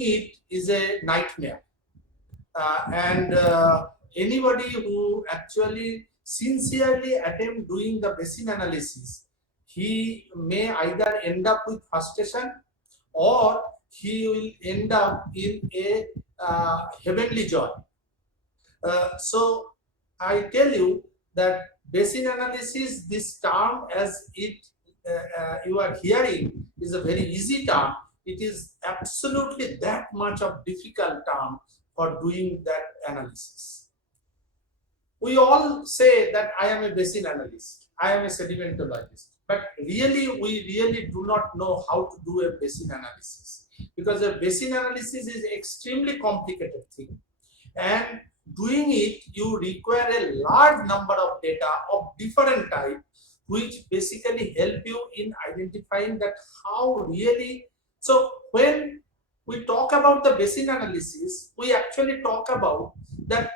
it is a nightmare. And anybody who actually sincerely attempt doing the basin analysis, he may either end up with frustration or he will end up in a heavenly joy. So I tell you that basin analysis, this term as it you are hearing, is a very easy term. It is absolutely that much of difficult term for doing that analysis. We all say that I am a basin analyst, I am a sedimentologist, but really we really do not know how to do a basin analysis, because a basin analysis is extremely complicated thing, and doing it you require a large number of data of different type, which basically help you in identifying that how really. So when we talk about the basin analysis, we actually talk about that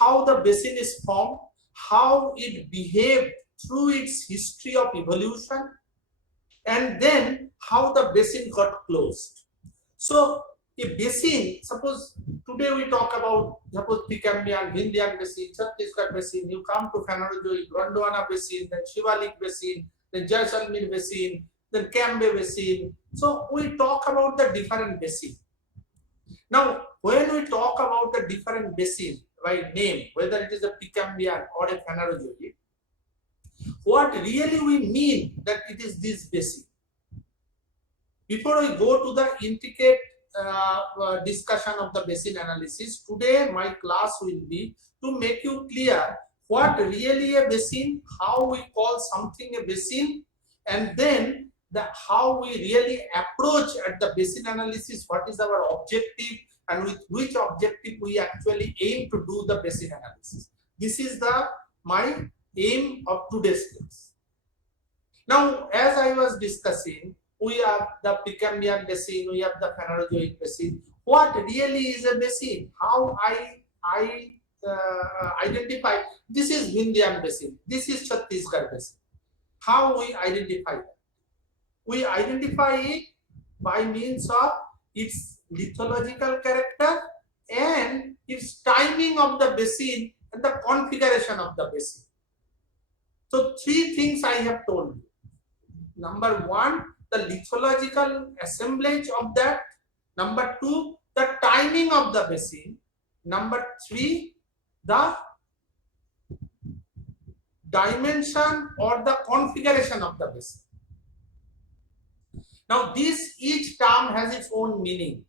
how the basin is formed, how it behaved through its history of evolution, and then how the basin got closed. So a basin, suppose today we talk about suppose Picambian, Vindhyan basin, Chhattisgarh basin, you come to Phanerogioic, Gondwana basin, then Shivalik basin, then Jaisalmer basin, then Cambay basin. So we talk about the different basin. Now, when we talk about the different basin by name, whether it is a Picambian or a Phanerogioic, what really we mean that it is this basin. Before we go to the intricate discussion of the basin analysis, today my class will be to make you clear what really a basin, how we call something a basin, and then how we really approach at the basin analysis, what is our objective, and with which objective we actually aim to do the basin analysis. This is my aim of today's class. Now, as I was discussing, we have the Picambian basin, we have the Phanerogioic basin. What really is a basin? How I identify this is Vindhyan basin, this is Chhattisgarh basin. How we identify that? We identify it by means of its lithological character and its timing of the basin and the configuration of the basin. So three things I have told you. Number one, the lithological assemblage of that. Number two, the timing of the basin. Number three, the dimension or the configuration of the basin. Now, this each term has its own meaning.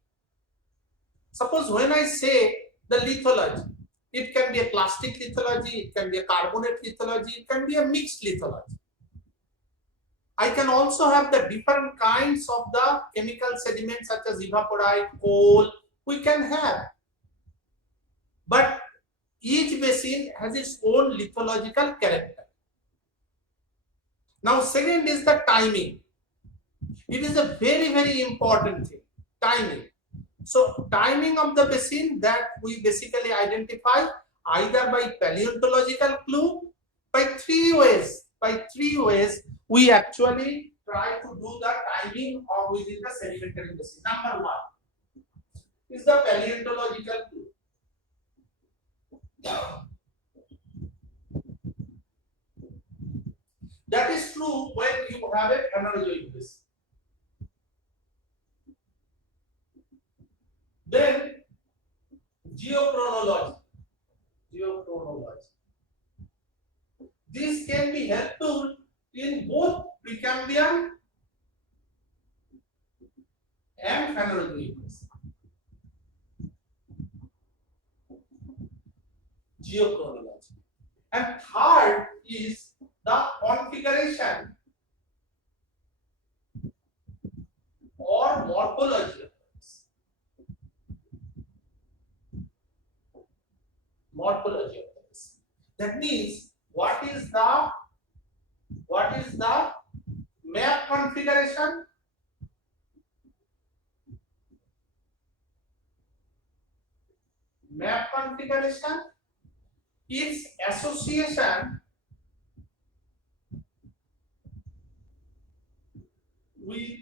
Suppose when I say the lithology, it can be a plastic lithology, it can be a carbonate lithology, it can be a mixed lithology. I can also have the different kinds of the chemical sediments such as evaporite, coal, we can have. But each basin has its own lithological character. Now, second is the timing. It is a very, very important thing, timing. So, timing of the basin that we basically identify either by paleontological clue, by three ways. By three ways, we actually try to do the timing or within the sedimentary basin. Number one is the paleontological clue. That is true when you have a Phanerogioic basin. Then geochronology. This can be helpful in both Precambrian and Phanerogioic basin. Geochronology. And third is the configuration or morphology. Morphology of the basin. That means what is the map configuration? Map configuration is association with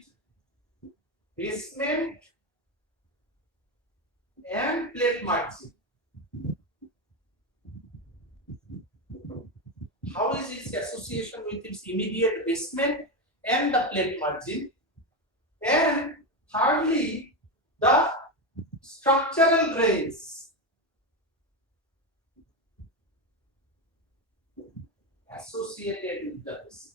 basement plate margin. How is its association with its immediate basement and the plate margin? And thirdly, the structural grains associated with the basin.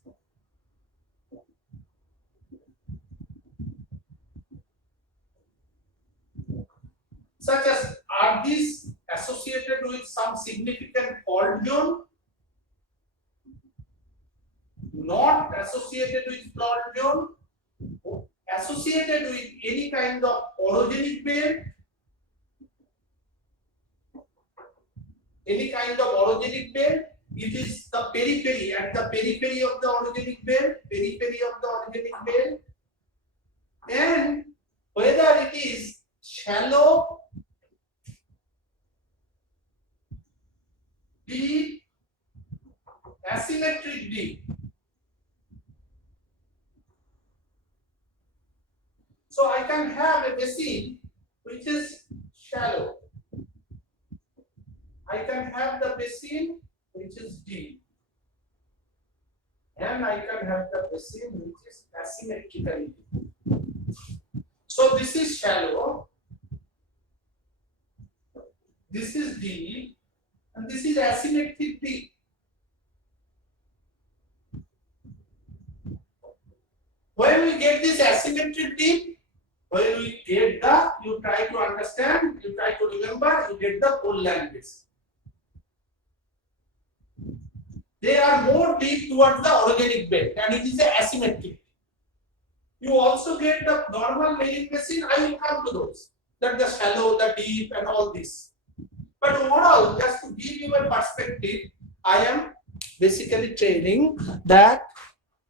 Such as, are these associated with some significant fault zone? Not associated with fault zone? Associated with any kind of orogenic belt? Any kind of orogenic belt? It is the periphery, at the periphery of the orogenic belt, and whether it is shallow, deep, asymmetric deep. So I can have a basin which is shallow. I can have the basin which is deep. And I can have the basin which is asymmetrically deep. So this is shallow, this is deep, and this is asymmetric deep. When we get this asymmetric deep, when we get the, you try to understand, you try to remember, you get the whole land basin. They are more deep towards the orogenic belt, and it is a asymmetric. You also get the normal marine basin. I will come to those, that the shallow, the deep, and all this. But overall, just to give you a perspective, I am basically telling that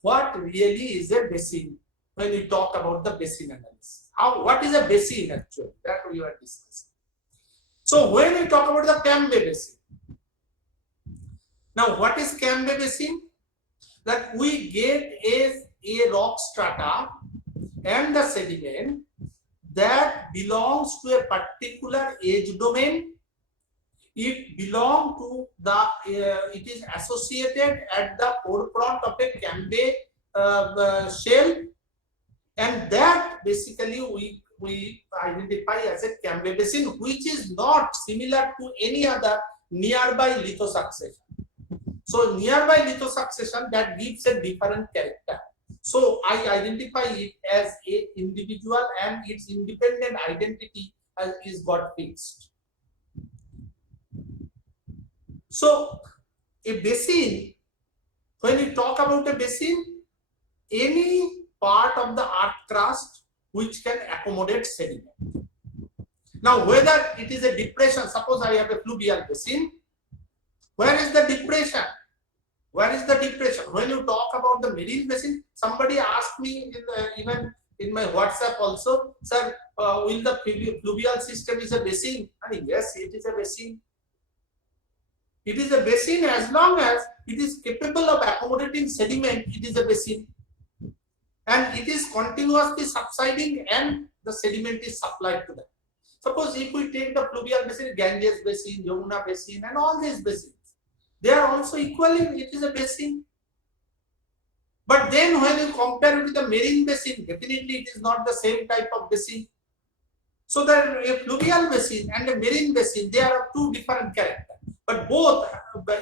what really is a basin when we talk about the basin analysis. What is a basin actually? That we are discussing. So when we talk about the Cambay basin, now what is Cambay basin? That we get a rock strata and the sediment that belongs to a particular age domain. It belongs to the, it is associated at the forefront of a Cambay shell, and that basically we identify as a Cambay basin, which is not similar to any other nearby lithosuccession. So nearby lithosuccession, that gives a different character. So I identify it as a individual, and its independent identity is got fixed. So a basin, when we talk about a basin, any part of the earth crust which can accommodate sediment. Now whether it is a depression, suppose I have a fluvial basin, where is the depression? Where is the depression? When you talk about the marine basin, somebody asked me even in my WhatsApp also, sir, will the fluvial system is a basin? And yes, it is a basin. It is a basin as long as it is capable of accommodating sediment, it is a basin. And it is continuously subsiding and the sediment is supplied to them. Suppose if we take the fluvial basin, Ganges basin, Yamuna basin, and all these basins, they are also equally, it is a basin. But then when you compare it with the marine basin, definitely it is not the same type of basin. So that a fluvial basin and a marine basin, they are of two different characters. But both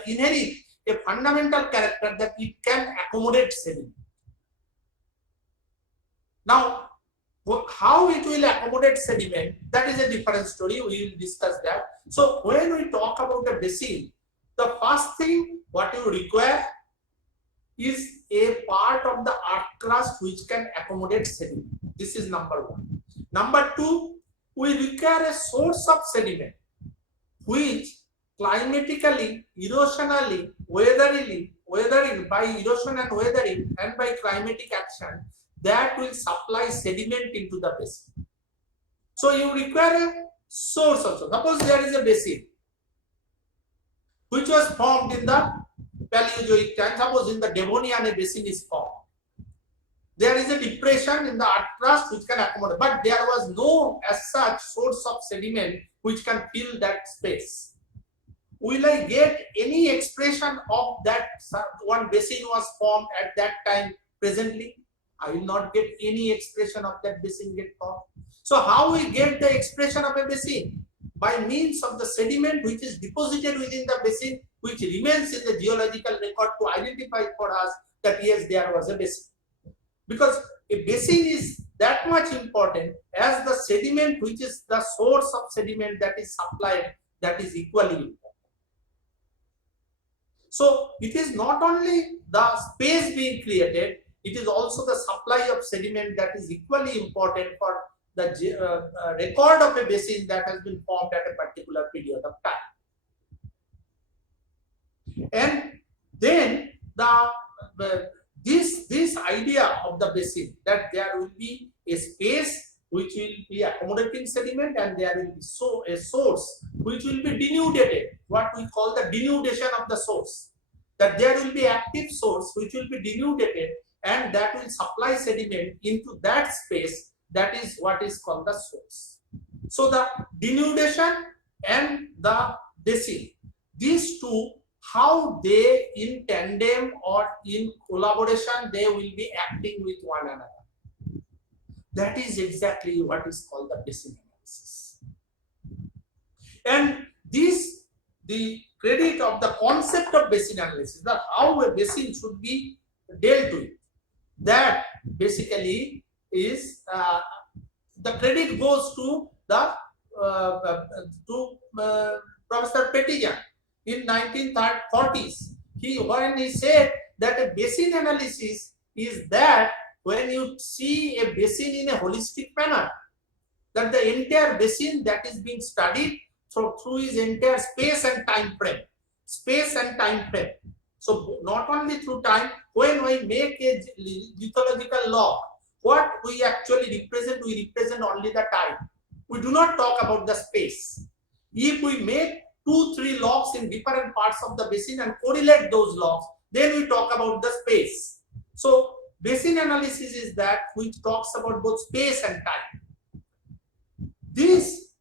inherit a fundamental character that it can accommodate sediment. Now, how it will accommodate sediment, that is a different story. We will discuss that. So when we talk about a basin, the first thing what you require is a part of the earth crust which can accommodate sediment. This is number one. Number two, we require a source of sediment which climatically, erosionally, weathering by erosion and weathering and by climatic action, that will supply sediment into the basin. So you require a source also. Suppose there is a basin which was formed in the Paleozoic time. Suppose in the Devonian a basin is formed. there is a depression in the earth crust which can accommodate, but there was no as such source of sediment which can fill that space. Will I get any expression of that one basin was formed at that time presently? I will not get any expression of that basin get formed. So how we get the expression of a basin? By means of the sediment which is deposited within the basin, which remains in the geological record to identify for us that yes, there was a basin. Because a basin is that much important as the sediment which is the source of sediment that is supplied, that is equally important. So it is not only the space being created, it is also the supply of sediment that is equally important for the record of a basin that has been formed at a particular period of time. And then this idea of the basin, that there will be a space which will be accommodating sediment and there will be a source which will be denuded, what we call the denudation of the source, that there will be active source which will be denuded and that will supply sediment into that space, that is what is called the source. So the denudation and the basin, these two, how they in tandem or in collaboration they will be acting with one another. That is exactly what is called the basin analysis. And this, the credit of the concept of basin analysis, that how a basin should be dealt with, that basically is the credit goes to the Professor Pettijan in 1940s. When he said that a basin analysis is that when you see a basin in a holistic manner, that the entire basin that is being studied through his entire space and time frame. So not only through time, when we make a lithological log, what we actually represent, we represent only the time. We do not talk about the space. If we make 2-3 logs in different parts of the basin and correlate those logs, then we talk about the space. So basin analysis is that which talks about both space and time. This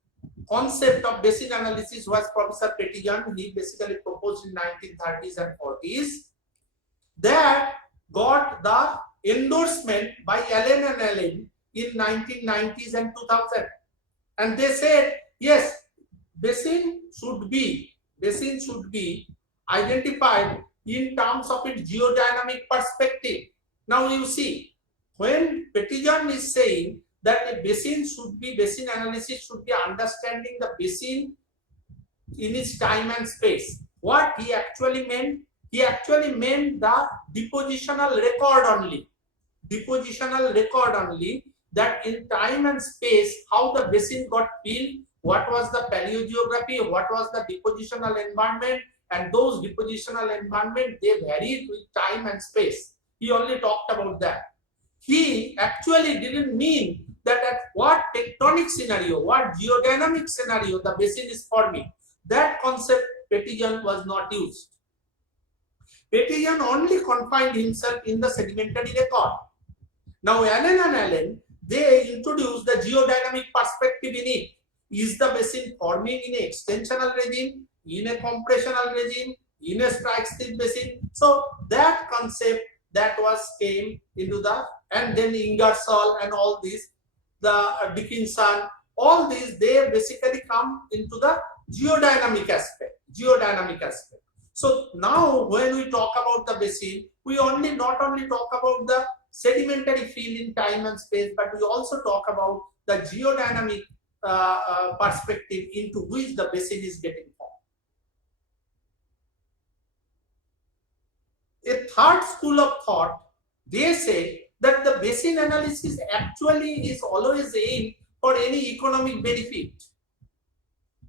concept of basin analysis was Professor Pettijan. He basically proposed in 1930s and 40s. That got the endorsement by Allen and Allen in 1990s and 2000. And they said, yes, basin should be identified in terms of its geodynamic perspective. Now you see, when Pettijan is saying that a basin analysis should be understanding the basin in its time and space, what he actually meant? He actually meant the depositional record only. That in time and space, how the basin got filled, what was the paleogeography, what was the depositional environment, and those depositional environment, they varied with time and space. He only talked about that. He actually didn't mean that at what tectonic scenario, what geodynamic scenario the basin is forming. That concept Pettijan was not used. Pettijan only confined himself in the sedimentary record. Now Allen and Allen, they introduced the geodynamic perspective in it. Is the basin forming in a extensional regime, in a compressional regime, in a strike slip basin? So that concept that was came into the, and then Ingersoll and all these, the Dickinson, all these, they basically come into the geodynamic aspect. So now when we talk about the basin, we not only talk about the sedimentary field in time and space, but we also talk about the geodynamic perspective into which the basin is getting formed. A third school of thought, they say that the basin analysis actually is always aimed for any economic benefit.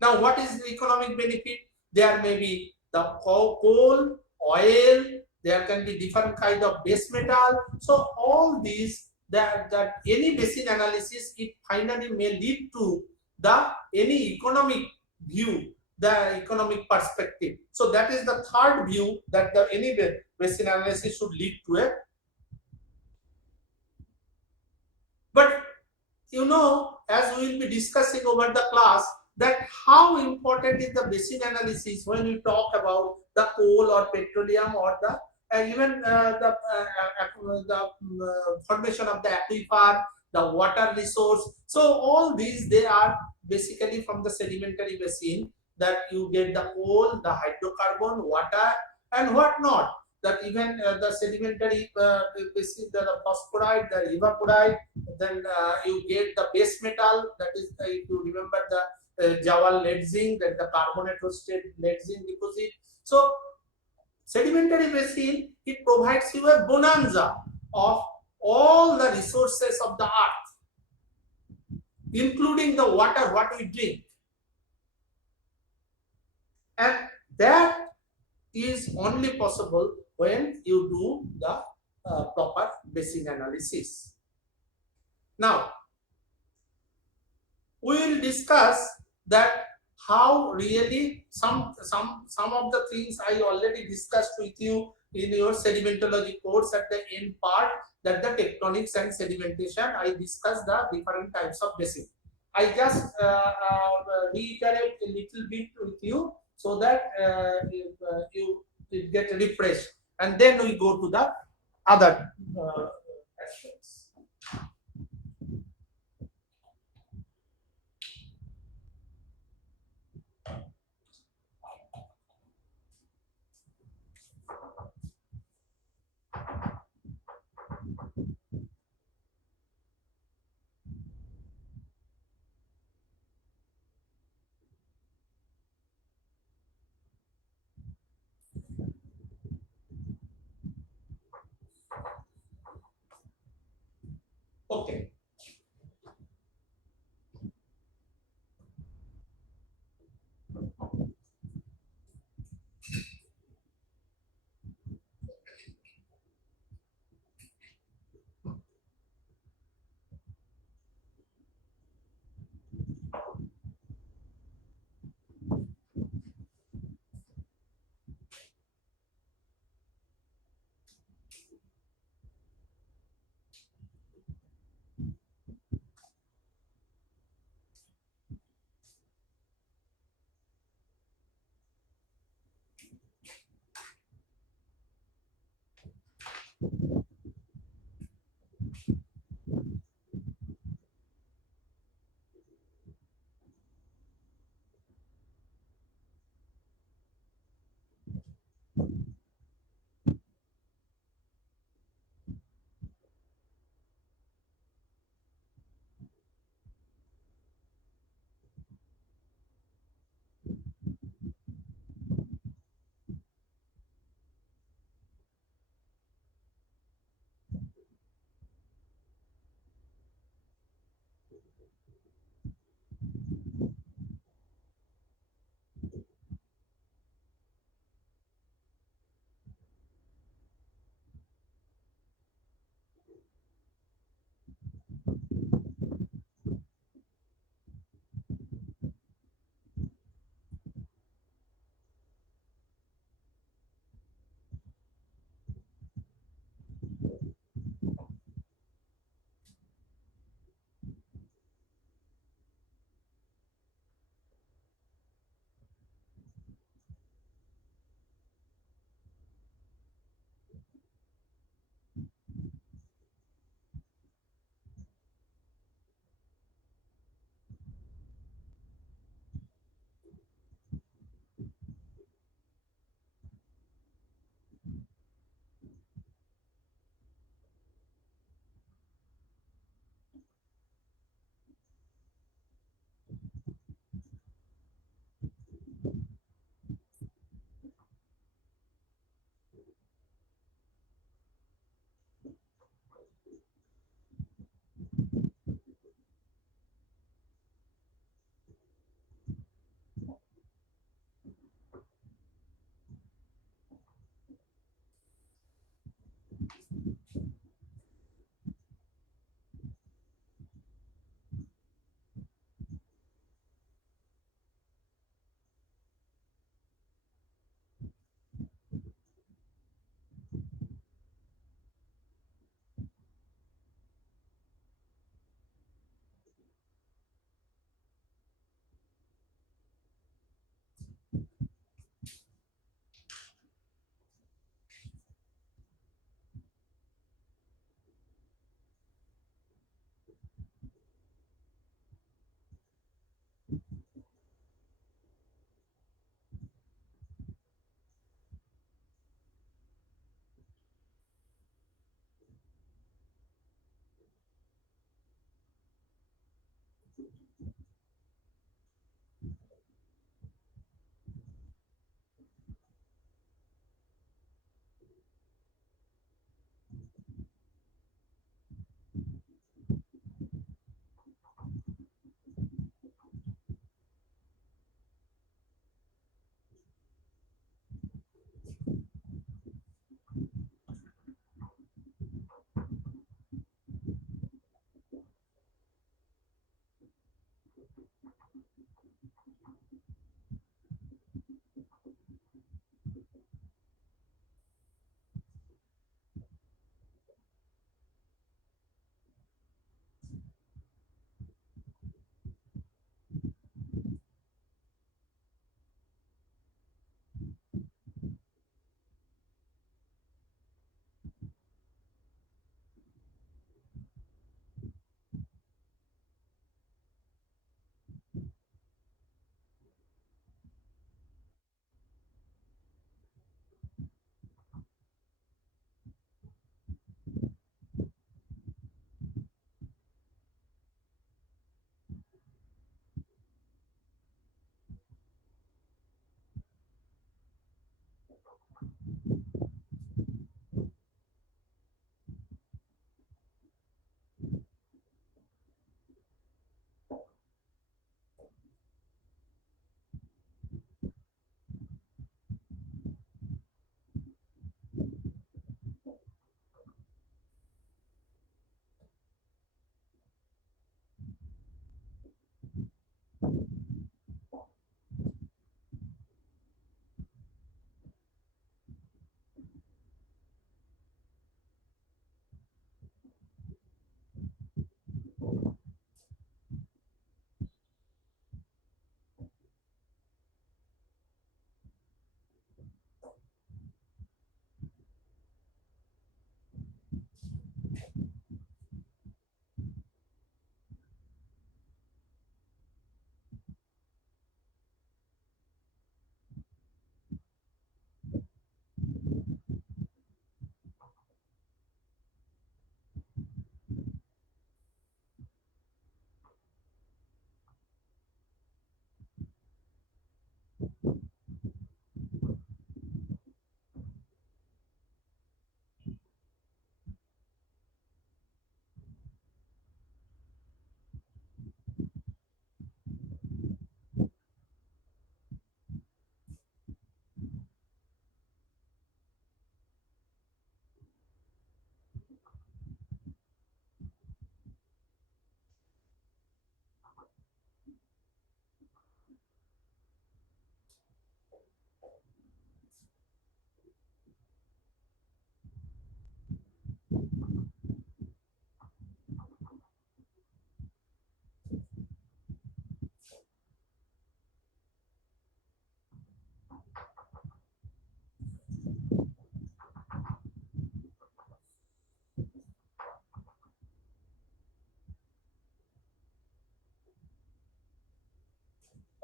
Now, what is the economic benefit? There may be the coal, oil, there can be different kind of base metal. So all these, that any basin analysis, it finally may lead to the any economic view, the economic perspective. So that is the third view, that any basin analysis should lead to you know, as we will be discussing over the class, that how important is the basin analysis when we talk about the coal or petroleum or the even the formation of the aquifer, the water resource. So all these, they are basically from the sedimentary basin, that you get the coal, the hydrocarbon, water, and what not. That even the sedimentary basin, the phosphorite, the evaporite, then you get the base metal, that is if you remember the Jawal lead zinc, that the carbonate hosted lead zinc deposit. So sedimentary basin, it provides you a bonanza of all the resources of the earth, including the water what we drink, and that is only possible when you do the proper basin analysis. Now we will discuss that how really some of the things I already discussed with you in your sedimentology course at the end part, that the tectonics and sedimentation, I discussed the different types of basin. I just reiterate a little bit with you so that you get refreshed, and then we go to the other aspects. Okay.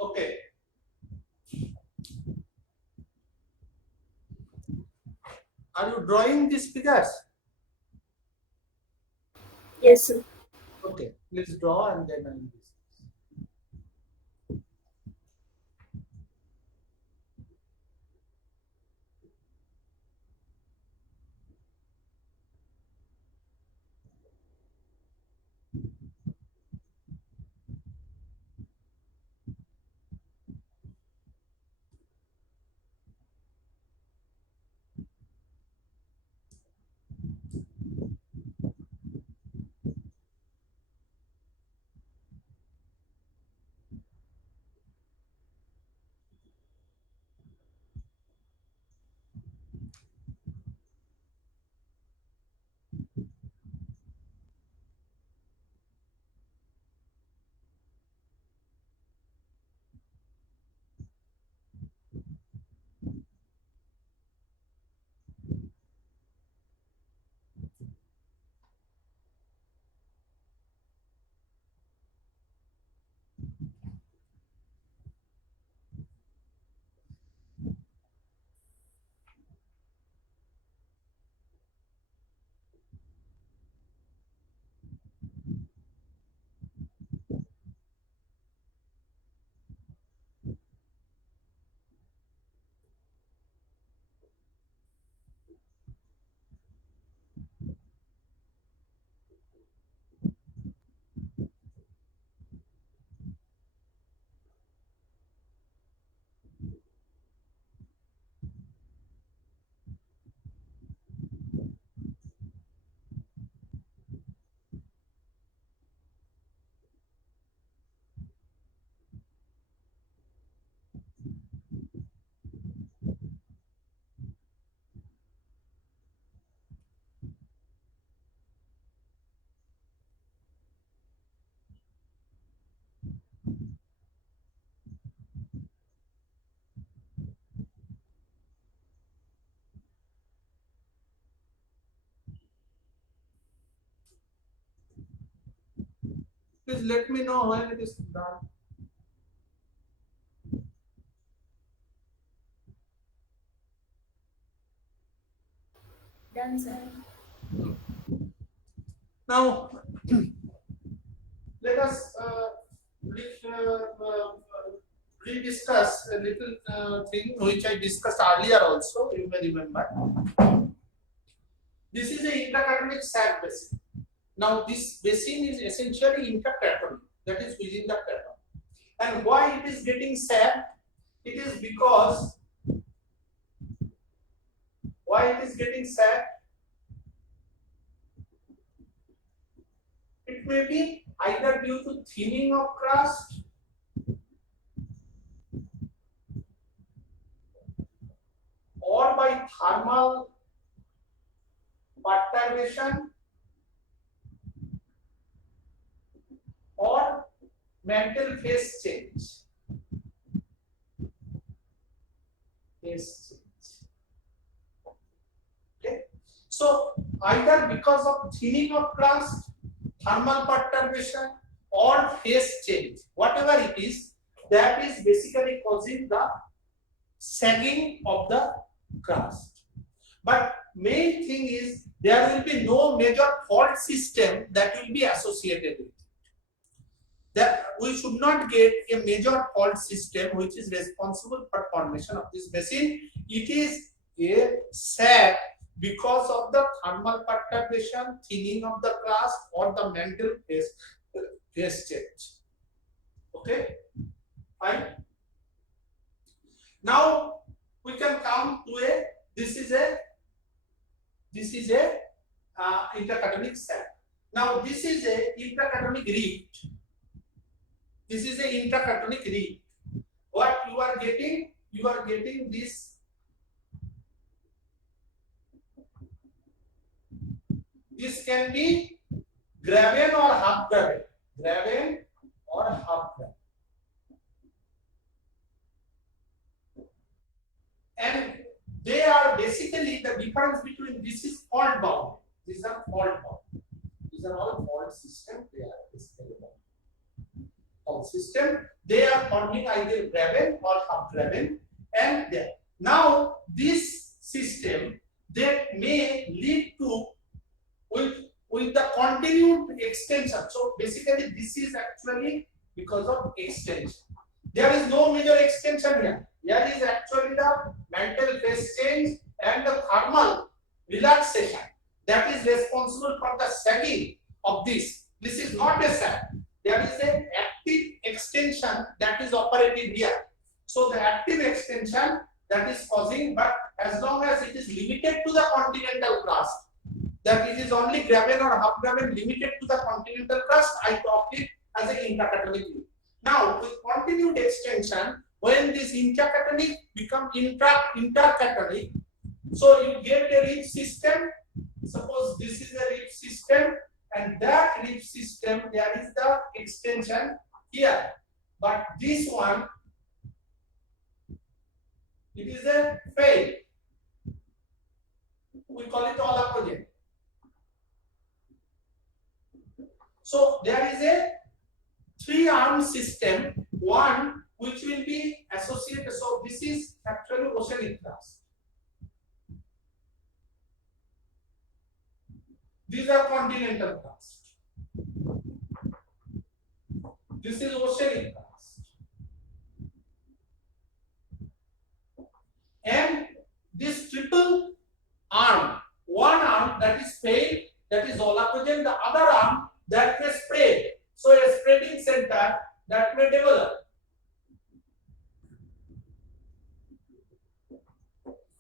Okay. Are you drawing these figures? Yes, sir. Okay. Please draw and then I will discuss. Please let me know when it is done. Done, sir. Now, let us rediscuss a little thing which I discussed earlier also, you may remember. This is a intercatonic sag basin. Now, this basin is essentially intercatonic, that is within the caton. And why it is getting sag? It is because, why it is getting sag? It may be either due to thinning of crust or by thermal perturbation or mantle phase change. Phase change. Okay. So either because of thinning of crust, thermal perturbation, or phase change, whatever it is, that is basically causing the sagging of the crust. But main thing is there will be no major fault system that will be associated with it. That we should not get a major fault system which is responsible for formation of this basin. It is a sag because of the thermal perturbation, thinning of the crust, or the mantle phase change. Okay, fine. Now we can come to a, this is a intercatonic sag. Now this is a intercatonic rift. This is a intercatonic rift. What you are getting? You are getting this. This can be graben or half graben. Graben or half graben. And they are basically the difference between, this is fault bound. These are fault bound. These are all fault system. They are basically fault system. They are forming either graben or half graben. And now this system that may lead to with the continued extension. So basically this is actually because of extension. There is no major extension here. Here is actually the mantle phase change and the thermal relaxation that is responsible for the sagging of this. This is not a sag. There is an active extension that is operated here. So the active extension that is causing, but as long as it is limited to the continental crust, that it is only graben or half graben limited to the continental crust, I talk it as an intercatonic rift. Now, with continued extension, when this intercatonic become intercatonic, so you get a rift system. Suppose this is a rift system, and that rift system there is the extension here, but this one, it is a fail. We call it olacogen. So there is a three-arm system, one which will be associated. So this is actually oceanic crust. These are continental crust. This is oceanic crust. And this triple arm, one arm that is failed, that is olacogen, the other arm that may spread. So a spreading center that may develop.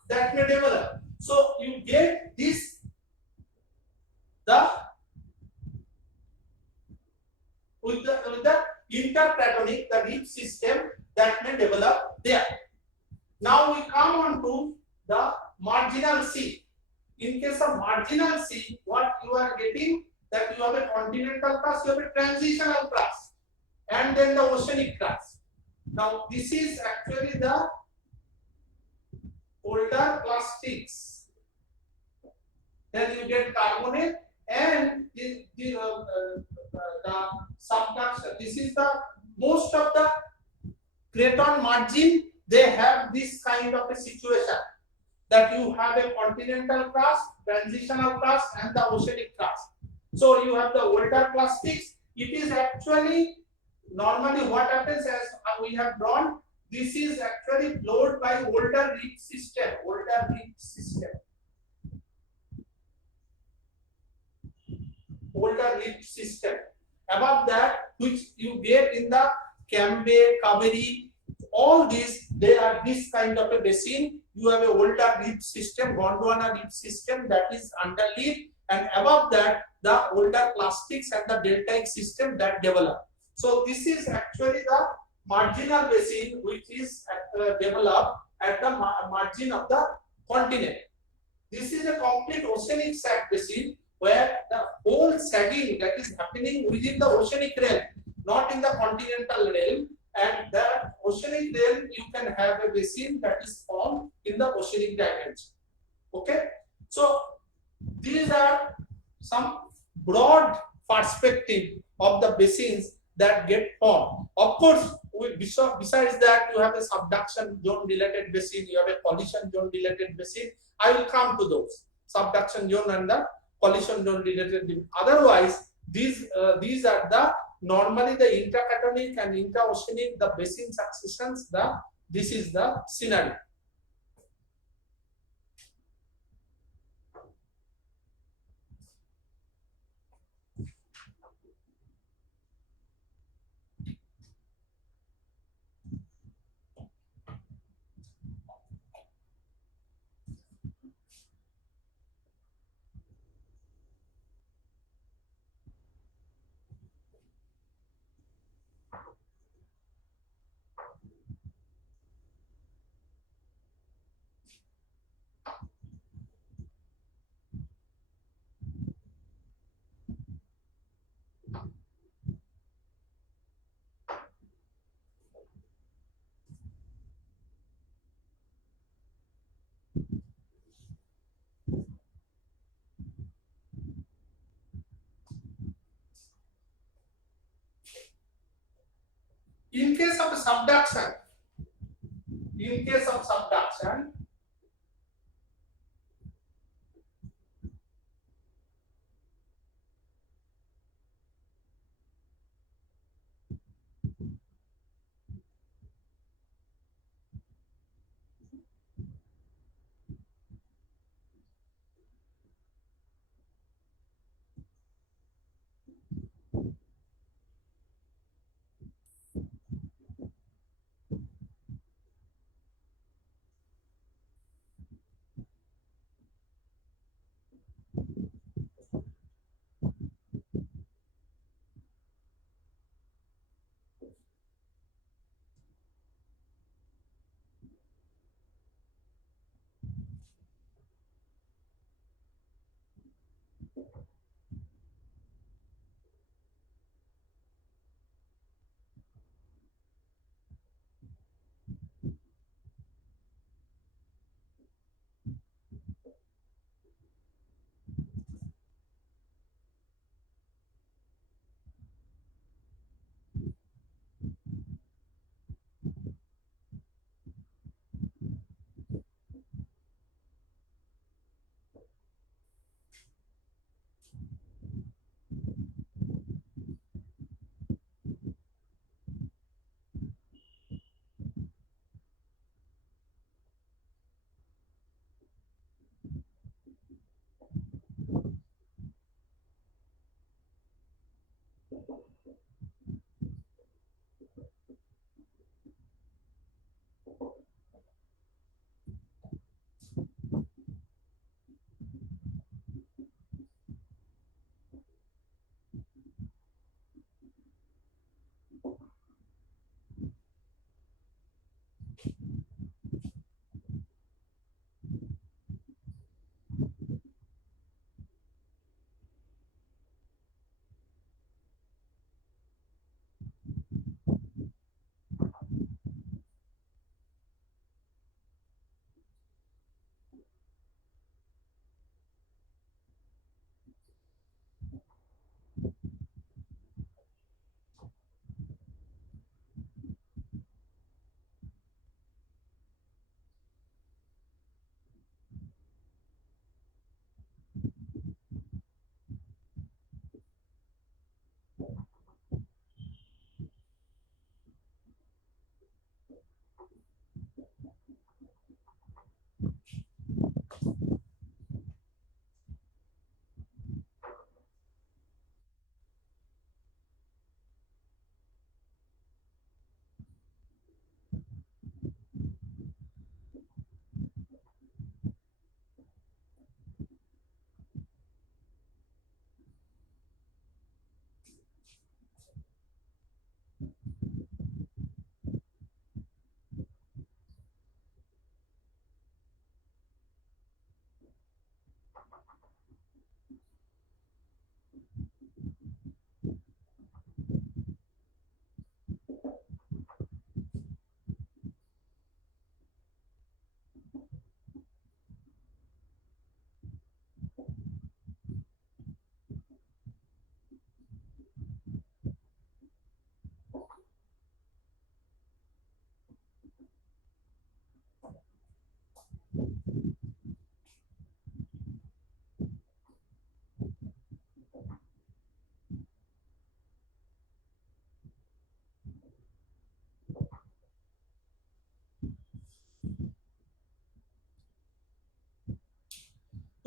That may develop. So you get this, with the intercatonic, the rift system that may develop there. Now we come on to the marginal sea. In case of marginal sea, what you are getting, that you have a continental crust, you have a transitional crust, and then the oceanic crust. Now this is actually the older plastics. Then you get carbonate, and the subduction. This is the most of the craton margin. They have this kind of a situation that you have a continental crust, transitional crust, and the oceanic crust. So you have the older plastics. It is actually normally what happens as we have drawn. This is actually flowed by older reef system. Older reef system. Older reef system. Above that, which you get in the Cambay, Kaveri, all these, they are this kind of a basin. You have a older reef system, Gondwana reef system that is underneath, and above that, the older plastics and the deltaic system that develop. So this is actually the marginal basin which is developed at the margin of the continent. This is a complete oceanic sag basin where the whole sagging that is happening within the oceanic realm, not in the continental realm. And the oceanic realm, you can have a basin that is formed in the oceanic dimension. Okay, so these are some broad perspective of the basins that get formed. Of course, besides that, you have a subduction zone related basin, you have a collision zone related basin. I will come to those subduction zone and the collision zone related. Otherwise, these are the normally the intercatonic and interoceanic the basin successions. This is the scenario. In case of subduction,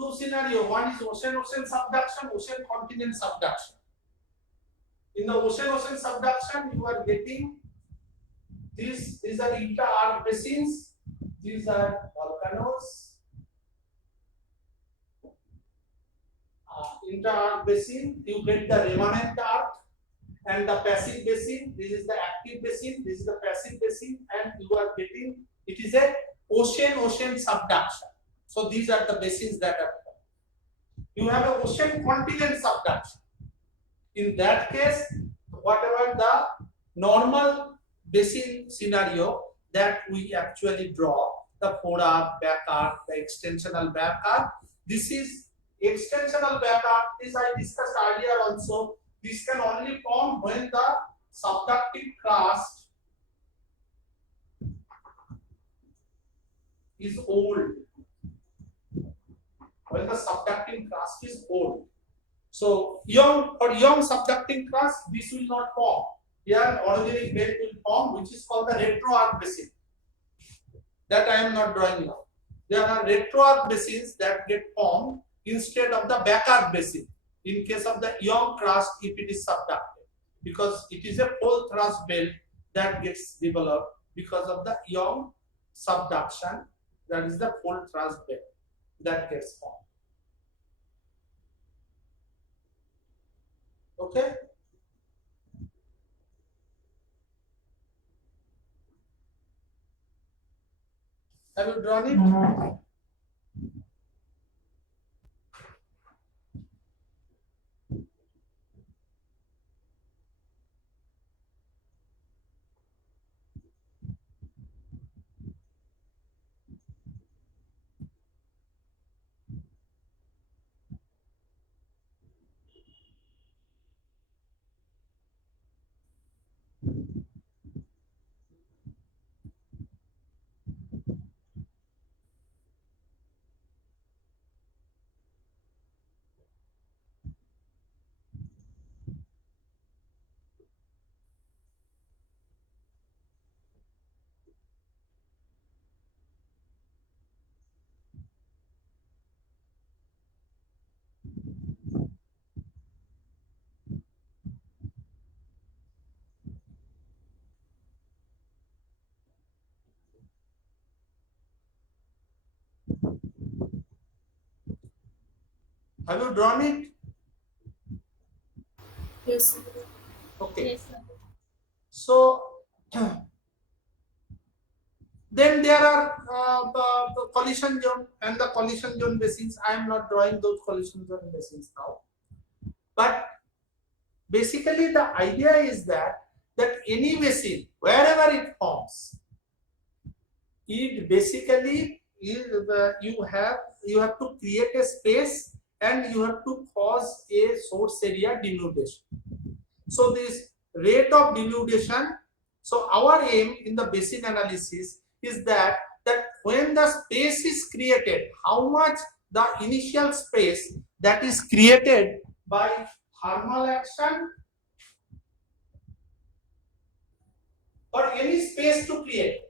two scenarios. One is ocean-ocean subduction, ocean-continent subduction. In the ocean-ocean subduction, you are getting these are inter-arc basins. These are volcanoes. Inter-arc basin, you get the remanent arc, and the passive basin. This is the active basin. This is the passive basin, and you are getting it is a ocean-ocean subduction. So these are the basins that are. You have an ocean-continent subduction. In that case, whatever the normal basin scenario that we actually draw, the fore-arc, back-arc, the extensional back-arc, this is extensional back-arc. This I discussed earlier also. This can only form when the subducting crust is old. When the subducting crust is old. So young subducting crust, this will not form. Here orogenic belt will form, which is called the retro-arc basin. That I am not drawing now. There are retro-arc basins that get formed instead of the back-arc basin in case of the young crust if it is subducted, because it is a pole thrust belt that gets developed because of the young subduction. That is the pole thrust belt that gets formed. Okay. Have you drawn it? Have you drawn it? Yes. Okay. Yes, sir. So then there are the collision zone and the collision zone basins. I am not drawing those collision zone basins now. But basically the idea is that any basin, wherever it forms, it basically is you have to create a space and you have to cause a source area denudation. So this rate of denudation. So our aim in the basin analysis is that when the space is created, how much the initial space that is created by thermal action or any space to create,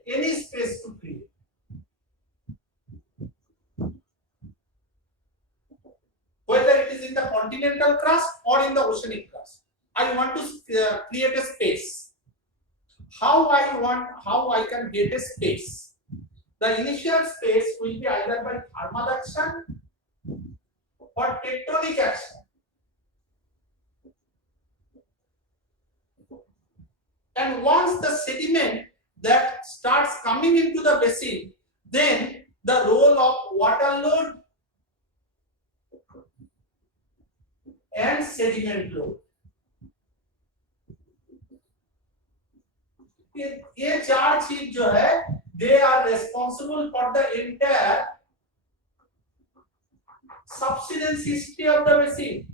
whether it is in the continental crust or in the oceanic crust. I want to create a space. How I can get a space? The initial space will be either by thermal action or tectonic action. And once the sediment that starts coming into the basin, then the role of water load and sediment load. ये चार चीज जो है, they are responsible for the entire subsidence history of the basin.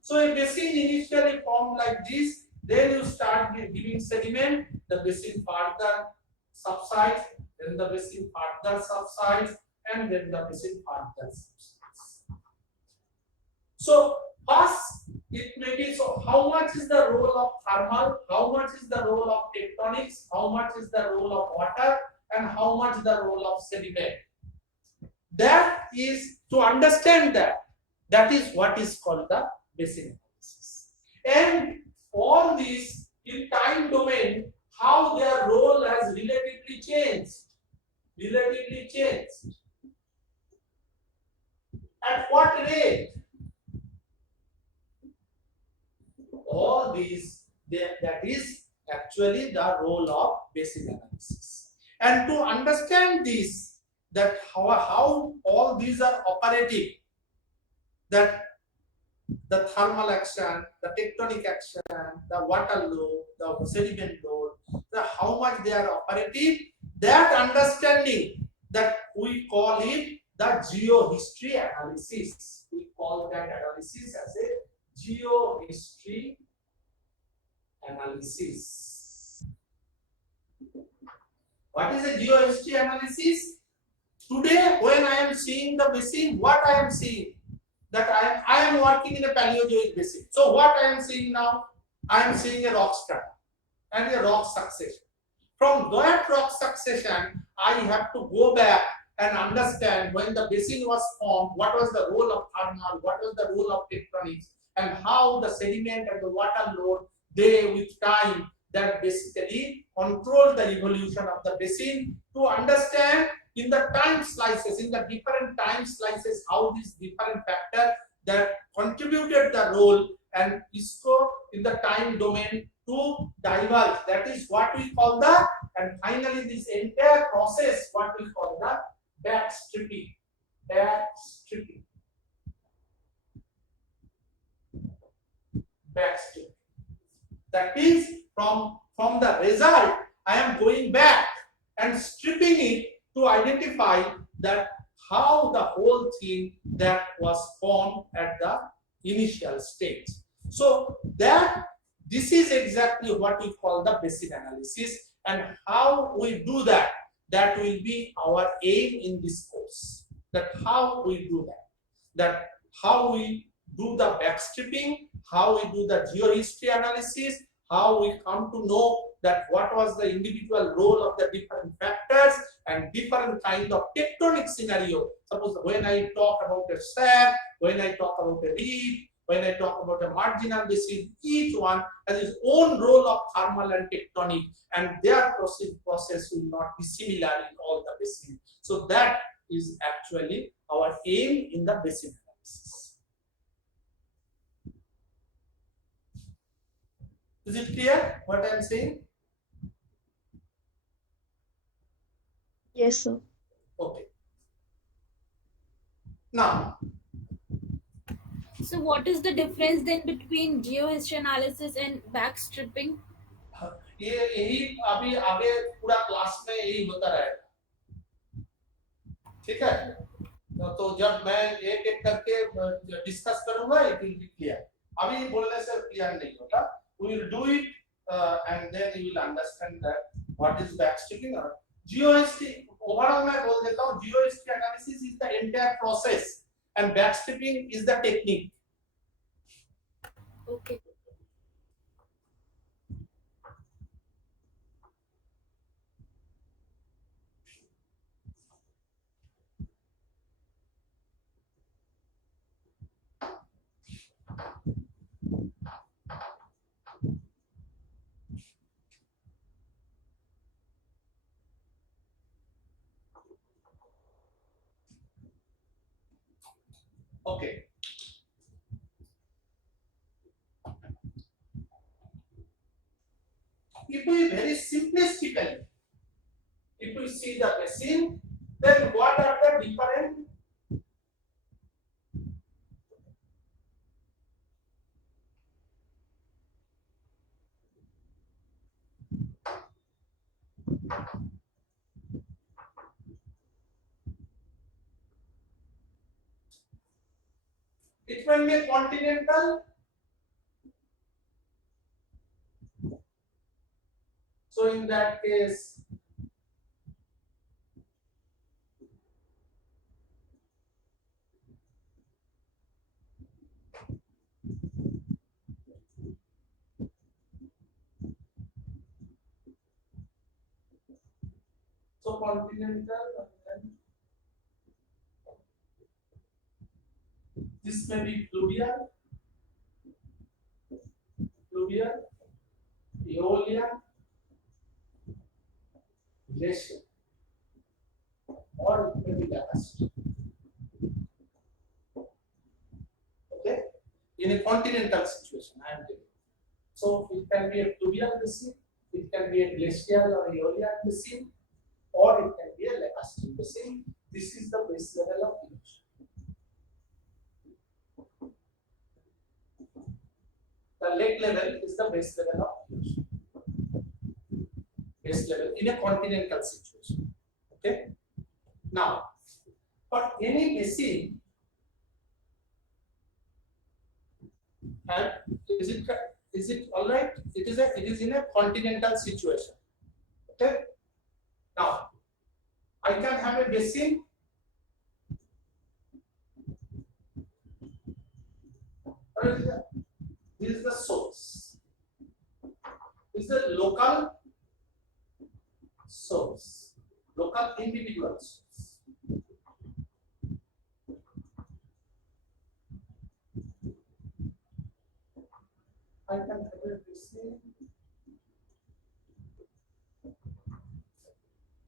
So a basin initially formed like this, then you start giving sediment, the basin further subsides, then the basin further subsides, and then the basin further subsides. So first it may be, so how much is the role of thermal, how much is the role of tectonics, how much is the role of water, and how much the role of sediment. That is to understand that. That is what is called the basin analysis. And all these in time domain, how their role has relatively changed. Relatively changed. At what rate? All these, that is actually the role of basin analysis. And to understand this, that how all these are operating, that the thermal action, the tectonic action, the water load, the sediment load, how much they are operative, that understanding, that we call it the geohistory analysis. We call that analysis as a geohistory analysis. What is a geohistory analysis? Today, when I am seeing the basin, what I am seeing? That I am working in a Paleozoic basin. So what I am seeing now? I am seeing a rock strata and a rock succession. From that rock succession, I have to go back and understand when the basin was formed, what was the role of thermal, what was the role of tectonics, and how the sediment and the water load, they with time, that basically control the evolution of the basin, to understand in the time slices, in the different time slices, how these different factors that contributed the role and ISCO in the time domain to diverge. That is what we call the, and finally this entire process, what we call the backstripping. Backstripping. Backstripping. That means from the result, I am going back and stripping it to identify that how the whole thing that was formed at the initial stage. So that this is exactly what we call the basin analysis, and how we do that, that will be our aim in this course. That how we do that how we do the backstripping, how we do the geohistory analysis, how we come to know that what was the individual role of the different factors and different kind of tectonic scenario. Suppose when I talk about a slab, when I talk about a reef, when I talk about a marginal basin, each one has its own role of thermal and tectonic, and their process will not be similar in all the basins. So that is actually our aim in the basin analysis. Is it clear what I am saying? Yes, sir. Okay. Now, So what is the difference then between geohistory analysis and backstripping? ये यही अभी आगे पूरा class में यही होता रहेगा, ठीक है? तो जब मैं एक एक करके डिस्कस करूंगा, इट विल बी क्लियर. अभी बोलने से क्लियर नहीं होगा. We will do it and then you will understand that what is backstripping or geohistory. Overall मैं बोल देता हूँ, geohistory analysis is the entire process and backstripping is the technique. Okay. Okay. If we very simplistically, if we see the basin, then what are the different it can be continental. So in that case, subcontinental, and then this may be fluvial, aeolian, glacial, or it may be lacustre. Okay, in a continental situation, I am telling. So it can be a fluvial basin, it can be a glacial or aeolian basin, or it can be a lacustrine basin. This is the base level of erosion. The lake level is the base level of erosion. Base level in a continental situation. Okay. Now, for any basin, and is it all right? It is in a continental situation. Okay. Now, I can have a basin. This is the source. This is the local source, local individual source. I can have a basin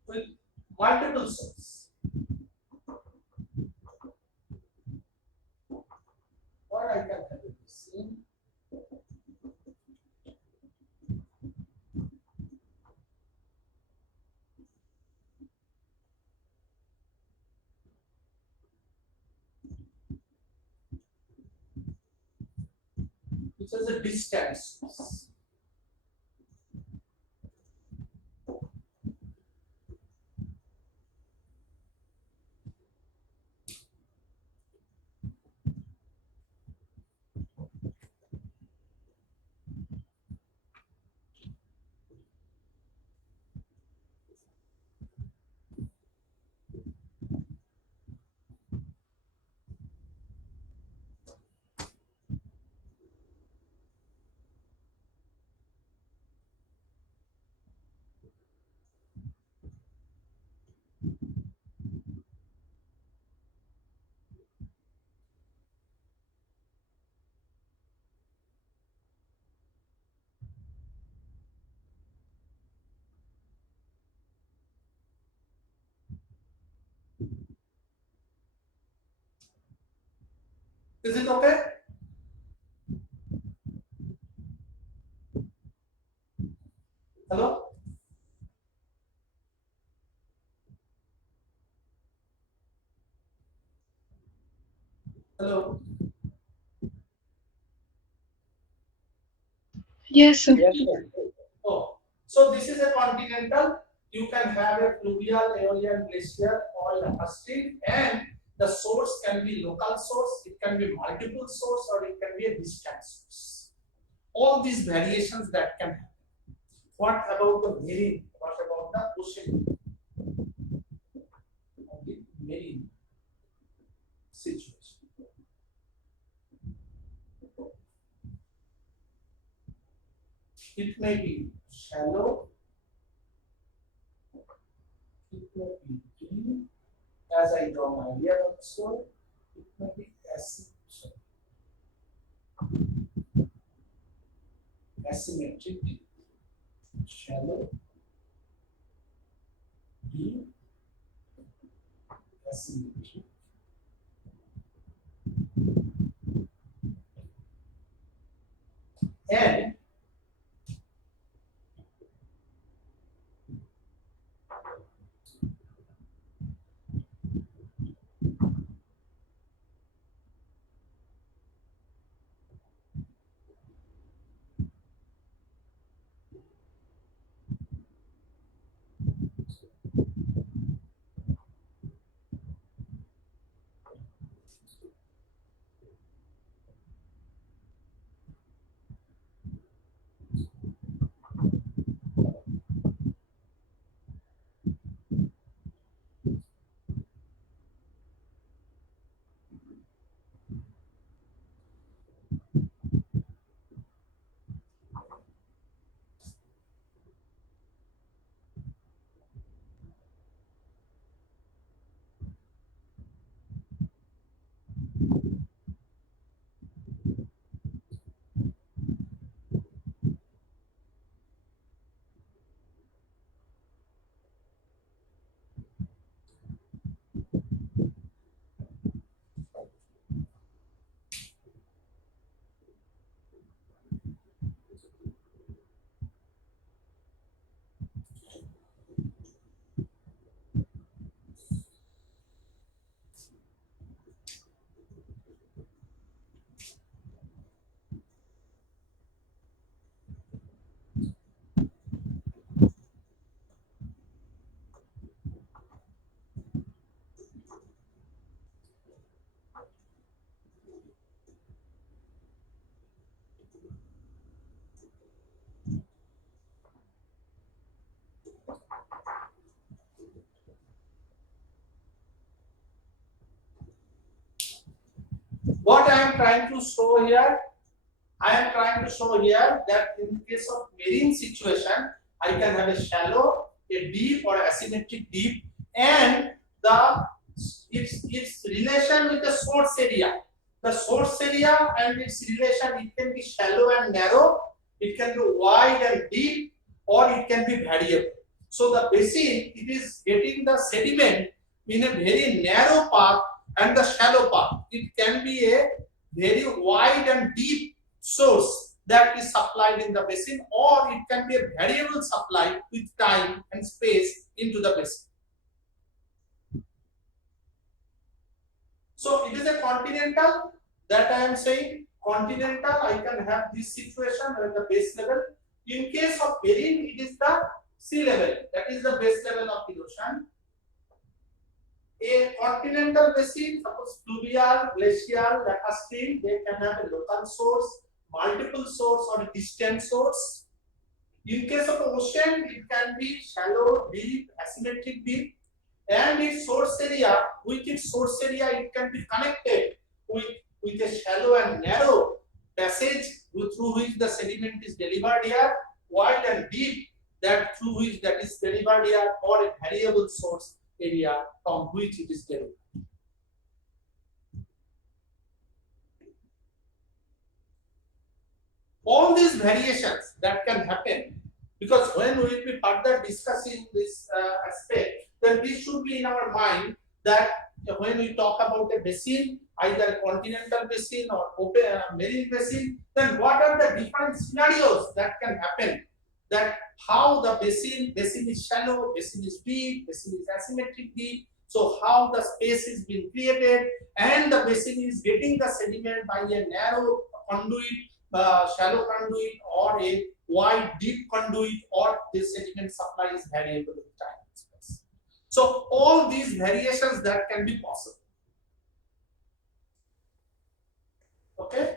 with multiple sources, or I can have a basin which has a distant source. Is it okay? Hello? Hello? Yes, sir. Yes, sir. Oh, so this is a continental. You can have a fluvial, aeolian, glacier, or lacustrine, and the source can be local source, it can be multiple source, or it can be a distant source. All these variations that can happen. What about the marine? What about the ocean? The marine situation. It may be shallow, it may be deep, as I draw my earlier also, it may be asymmetric, shallow, deep, asymmetric. And trying to show here, that in case of marine situation, I can have a shallow, a deep, or asymmetric deep, and the its relation with the source area. The source area and its relation, it can be shallow and narrow, it can be wide and deep, or it can be variable. So the basin, it is getting the sediment in a very narrow path and the shallow path. It can be a very wide and deep source that is supplied in the basin, or it can be a variable supply with time and space into the basin. So it is a continental, that I am saying continental. I can have this situation at the base level. In case of marine, it is the sea level, that is the base level of the ocean. A continental basin, suppose fluvial, glacial, lacustrine, they can have a local source, multiple source, or a distant source. In case of ocean, it can be shallow, deep, asymmetric deep, and its source area, with its source area, it can be connected with a shallow and narrow passage through which the sediment is delivered here, wide and deep, that through which that is delivered here, or a variable source area from which it is delivered. All these variations that can happen, because when we will be further discussing this aspect, then this should be in our mind, that when we talk about a basin, either continental basin or open marine basin, then what are the different scenarios that can happen? That how the basin is shallow, basin is deep, basin is asymmetric deep. So how the space is being created, and the basin is getting the sediment by a narrow conduit, shallow conduit, or a wide deep conduit, or this sediment supply is variable in time and space. So all these variations that can be possible. Okay.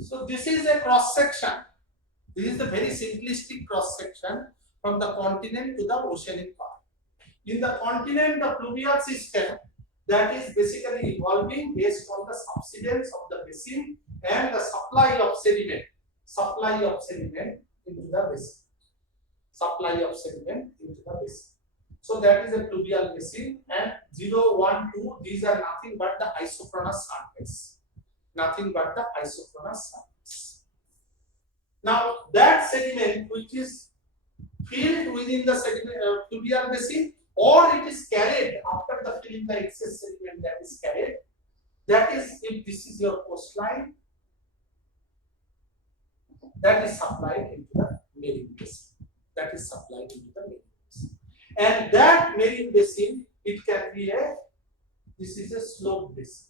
So this is a cross section. This is the very simplistic cross section from the continent to the oceanic part. In the continent, the fluvial system that is basically evolving based on the subsidence of the basin and the supply of sediment into the basin. So that is a fluvial basin, and 0, 1, 2, these are nothing but the isochronous surface. Now that sediment which is filled within the fluvial basin, or it is carried after the filling the excess sediment that is carried. That is, if this is your coastline, that is supplied into the marine basin. That is supplied into the marine basin. And that marine basin, it can be this is a slope basin.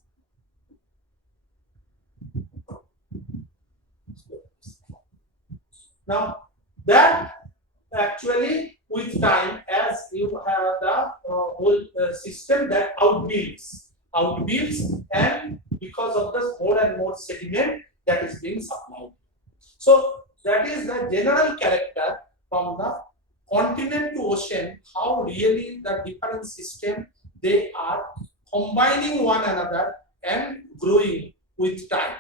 Now, that actually with time, as you have the whole system that outbuilds, and because of this more and more sediment that is being supplied. So that is the general character from the continent to ocean, how really the different system they are combining one another and growing with time.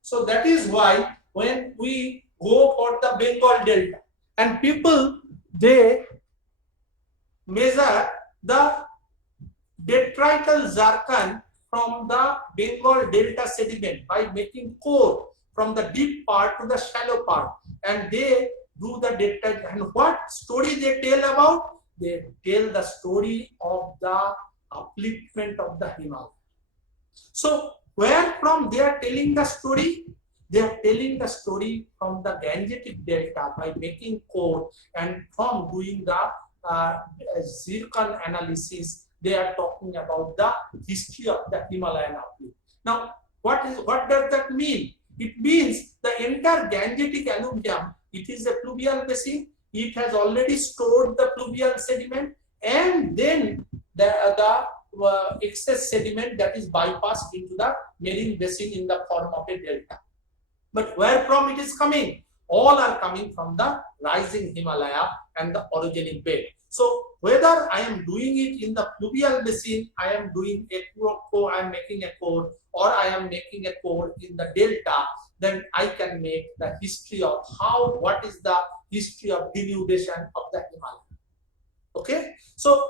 So that is why when we go for the Bengal Delta and people they measure the detrital zircon from the Bengal Delta sediment by making core from the deep part to the shallow part, and they do the detrital. And what story they tell about? They tell the story of the upliftment of the Himalaya. So where from they are telling the story? They are telling the story from the Gangetic Delta by making core, and from doing the zircon analysis, they are talking about the history of the Himalayan uplift. Now, what does that mean? It means the entire Gangetic alluvium, it is a fluvial basin. It has already stored the fluvial sediment, and then the excess sediment that is bypassed into the marine basin in the form of a delta. But where from it is coming? All are coming from the rising Himalaya and the orogenic bed. So whether I am doing it in the fluvial basin, I am doing a core, I am making a core, or I am making a core in the delta, then I can make the history of what is the history of denudation of the Himalaya. Okay, so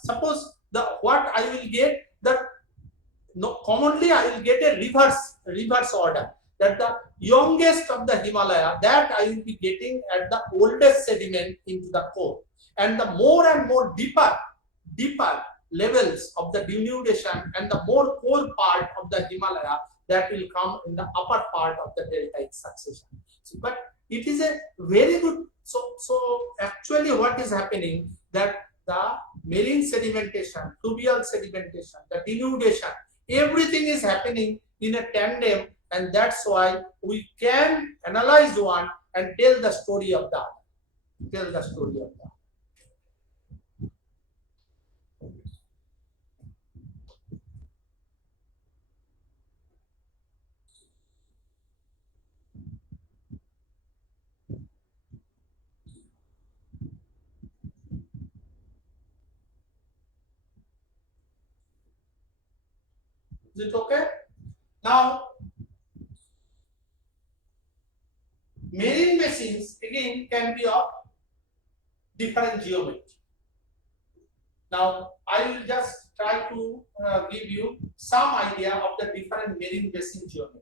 suppose what I will get commonly I will get a reverse order, that the youngest of the Himalaya that I will be getting at the oldest sediment into the core, and the more and more deeper levels of the denudation and the more core part of the Himalaya that will come in the upper part of the deltaic succession. So, but it is a very good. So actually, what is happening, that the marine sedimentation, fluvial sedimentation, the denudation, everything is happening in a tandem, and that's why we can analyze one and tell the story of the other. Is it okay? Now, marine basins again can be of different geometry. Now, I will just try to give you some idea of the different marine basin geometry.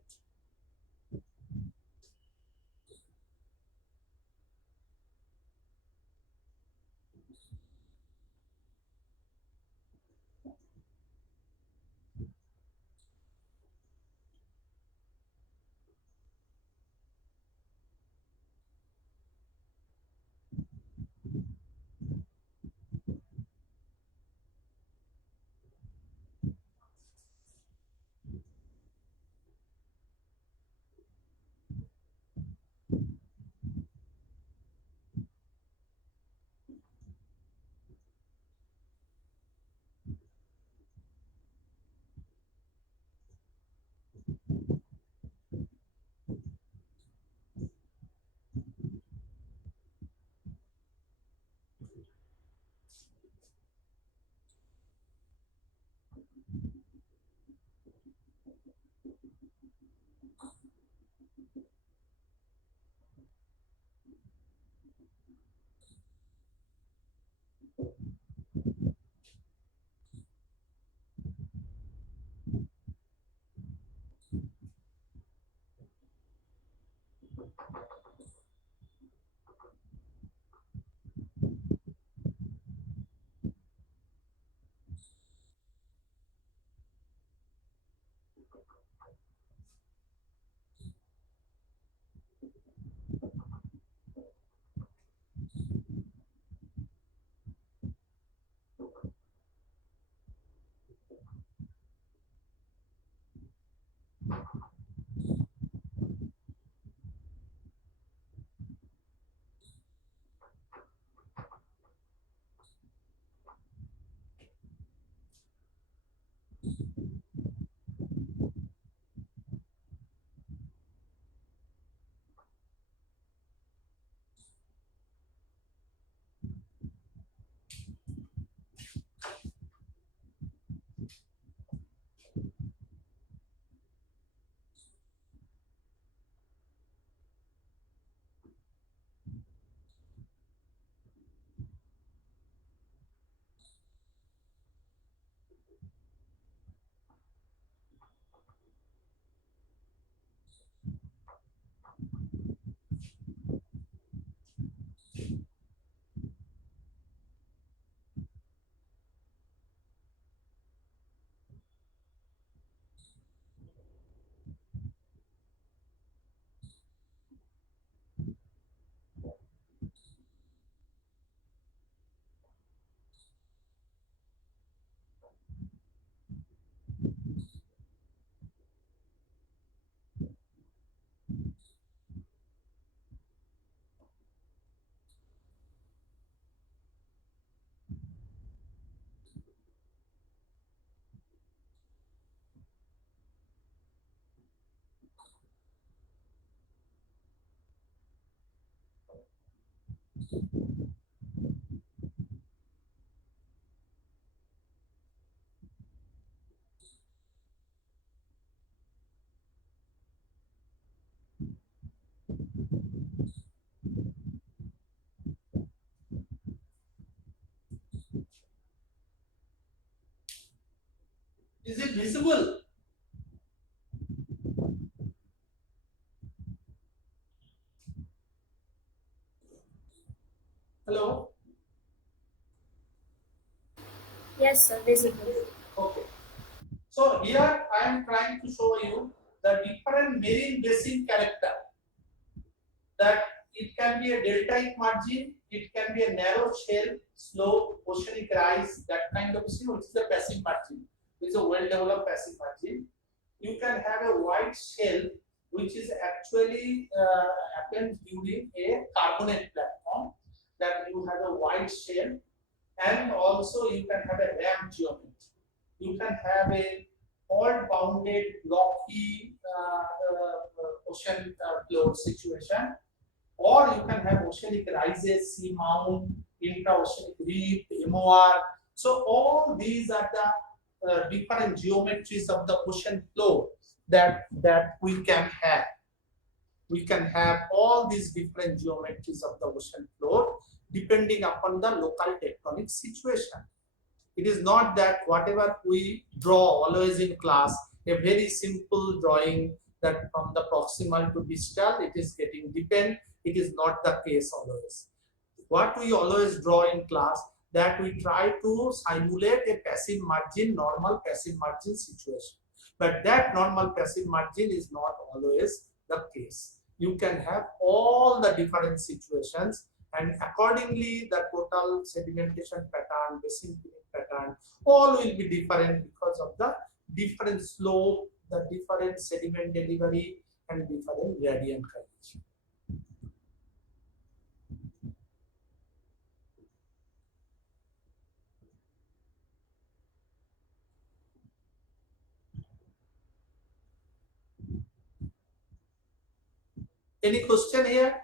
Is it visible? Hello? Yes, sir, visible. Okay. So here I am trying to show you the different marine basin character, that it can be a deltaic margin, it can be a narrow shell, slope, oceanic rise, that kind of thing, which is a passive margin, which is a well-developed passive margin. You can have a wide shell, which is actually happens during a carbonate platform, that you have a wide shell, and also you can have a ramp geometry. You can have a fault bounded blocky ocean floor situation, or you can have oceanic rises, sea mount, intra-oceanic reef, MOR. So all these are the different geometries of the ocean floor that we can have. We can have all these different geometries of the ocean floor depending upon the local tectonic situation. It is not that whatever we draw always in class, a very simple drawing that from the proximal to distal, it is getting depend. It is not the case always. What we always draw in class, that we try to simulate a passive margin, normal passive margin situation. But that normal passive margin is not always the case. You can have all the different situations, and accordingly the total sedimentation pattern, basin filling pattern, all will be different because of the different slope, the different sediment delivery, and different gradient condition. Any question here?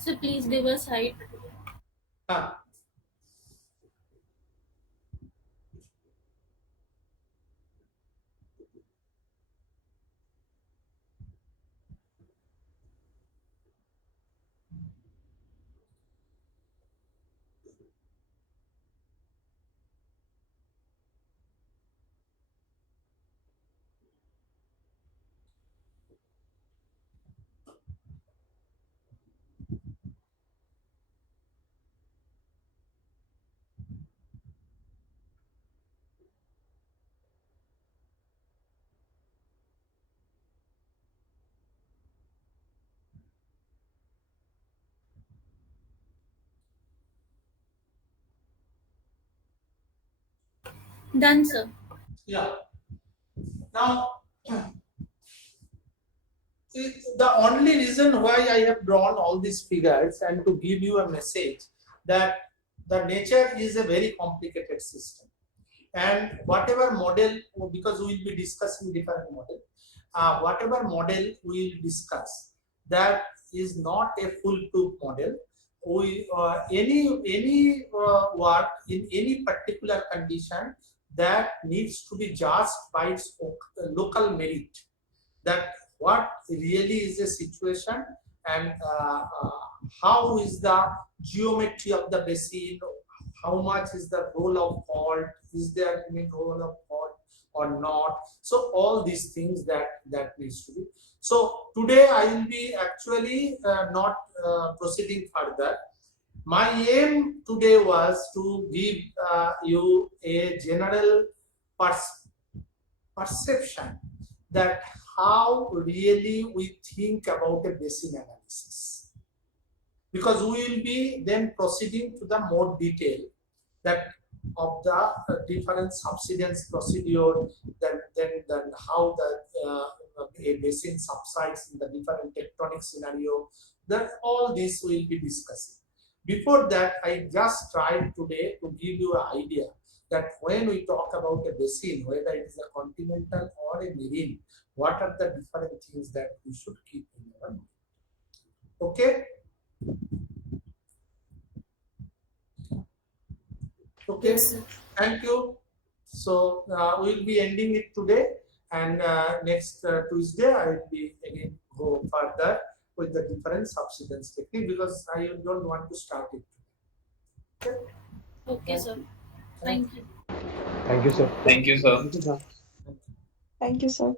So please give us height. Ah, Done, sir. yeah. Now, the only reason why I have drawn all these figures and to give you a message that the nature is a very complicated system. and whatever model, because we will be discussing different model, whatever model we will discuss, that is not a foolproof model. We any work in any particular condition that needs to be judged by its local merit, that what really is the situation, and how is the geometry of the basin, how much is the role of fault, is there any role of fault or not. So all these things that needs to be. So today I will be actually not proceeding further. My aim today was to give you a general perception that how really we think about a basin analysis, because we will be then proceeding to the more detail that of the different subsidence procedure, then how the a basin subsides in the different tectonic scenario, that all this we will be discussing. Before that, I just tried today to give you an idea that when we talk about a basin, whether it is a continental or a marine, what are the different things that we should keep in our mind. Okay? Okay, Yes, sir. thank you. So we'll be ending it today, and next Tuesday I will be again go further with the different subsidence technique, because I don't want to start it. Okay, Okay, sir. thank Thank you. Thank you, sir. Thank you, sir. Thank you, sir.